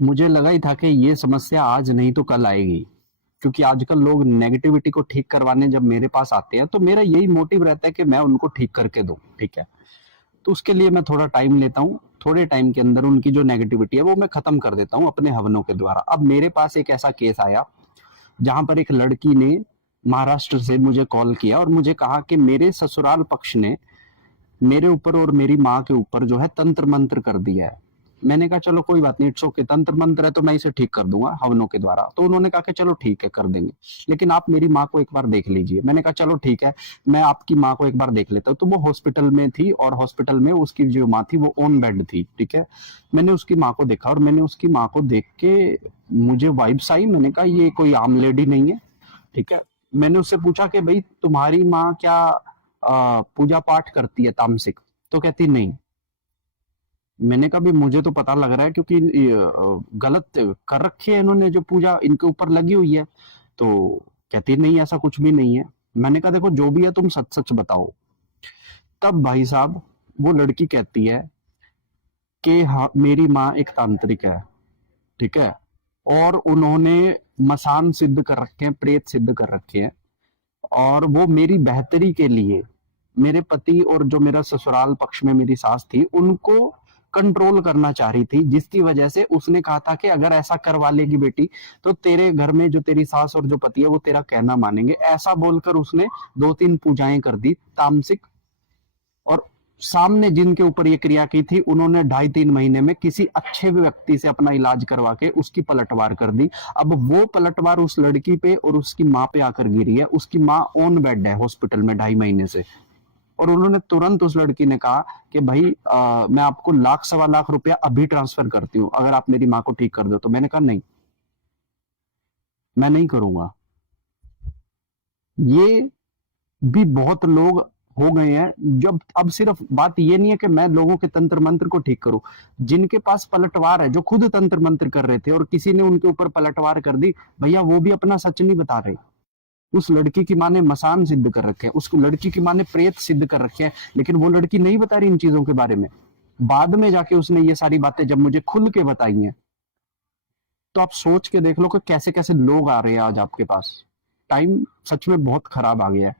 मुझे लगा ही था कि ये समस्या आज नहीं तो कल आएगी, क्योंकि आजकल लोग नेगेटिविटी को ठीक करवाने जब मेरे पास आते हैं तो मेरा यही मोटिव रहता है कि मैं उनको ठीक करके दूं, ठीक है। तो उसके लिए मैं थोड़ा टाइम लेता हूँ, थोड़े टाइम के अंदर उनकी जो नेगेटिविटी है वो मैं खत्म कर देता हूँ अपने हवनों के द्वारा। अब मेरे पास एक ऐसा केस आया जहां पर एक लड़की ने महाराष्ट्र से मुझे कॉल किया और मुझे कहा कि मेरे ससुराल पक्ष ने मेरे ऊपर और मेरी माँ के ऊपर जो है तंत्र मंत्र कर दिया है। मैंने कहा चलो कोई बात नहीं, इट्स ओके, तंत्र मंत्र है तो मैं इसे ठीक कर दूंगा हवनों के द्वारा। तो उन्होंने कहा कि चलो ठीक है कर देंगे, लेकिन आप मेरी माँ को एक बार देख लीजिए। मैंने कहा चलो ठीक है, मैं आपकी माँ को एक बार देख लेता हूँ। तो वो हॉस्पिटल में थी और हॉस्पिटल में उसकी जो माँ थी वो ऑन बेड थी, ठीक है। मैंने उसकी माँ को देखा और मैंने उसकी माँ को देख के मुझे वाइब्स आई। मैंने कहा ये कोई आम लेडी नहीं है, ठीक है। मैंने उससे पूछा कि भाई तुम्हारी माँ क्या पूजा पाठ करती है तामसिक? तो कहती नहीं। मैंने कहा भी मुझे तो पता लग रहा है, क्योंकि गलत कर रखी है इन्होंने जो पूजा इनके ऊपर लगी हुई है। तो कहती नहीं ऐसा कुछ भी नहीं है। मैंने कहा देखो जो भी है तुम सच सच बताओ। तब भाई साहब वो लड़की कहती है कि हाँ मेरी माँ एक तांत्रिक है, ठीक है, और उन्होंने मसान सिद्ध कर रखे हैं, प्रेत सिद्ध कर रखे हैं, और वो मेरी बेहतरी के लिए मेरे पति और जो मेरा ससुराल पक्ष में मेरी सास थी उनको कंट्रोल करना चाह रही थी, जिसकी वजह से उसने कहा था कि अगर ऐसा करवा लेगी बेटी तो तेरे घर में जो तेरी सास और जो पति है वो तेरा कहना मानेंगे। ऐसा बोलकर उसने 2-3 पूजाएं कर दी तामसिक। और सामने जिनके ऊपर ये क्रिया की थी उन्होंने 2.5-3 महीने में किसी अच्छे व्यक्ति से अपना इलाज करवा के उसकी पलटवार कर दी। अब वो पलटवार उस लड़की पे और उसकी माँ पे आकर गिरी है। उसकी माँ ऑन बेड है हॉस्पिटल में 2.5 महीने से। और उन्होंने तुरंत उस लड़की ने कहा कि भाई मैं आपको 1-1.25 लाख रुपया अभी ट्रांसफर करती हूँ अगर आप मेरी माँ को ठीक कर दो। तो मैंने कहा नहीं, मैं नहीं करूंगा। ये भी बहुत लोग हो गए हैं। जब अब सिर्फ बात ये नहीं है कि मैं लोगों के तंत्र मंत्र को ठीक करूं, जिनके पास पलटवार है, जो खुद तंत्र मंत्र कर रहे थे और किसी ने उनके ऊपर पलटवार कर दी, भैया वो भी अपना सच नहीं बता रहे। उस लड़की की माँ ने मसान सिद्ध कर रखे हैं, उस लड़की की माँ ने प्रेत सिद्ध कर रखे हैं, लेकिन वो लड़की नहीं बता रही इन चीजों के बारे में। बाद में जाके उसने ये सारी बातें जब मुझे खुल के बताई हैं, तो आप सोच के देख लो कि कैसे कैसे लोग आ रहे हैं आज आपके पास। टाइम सच में बहुत खराब आ गया है।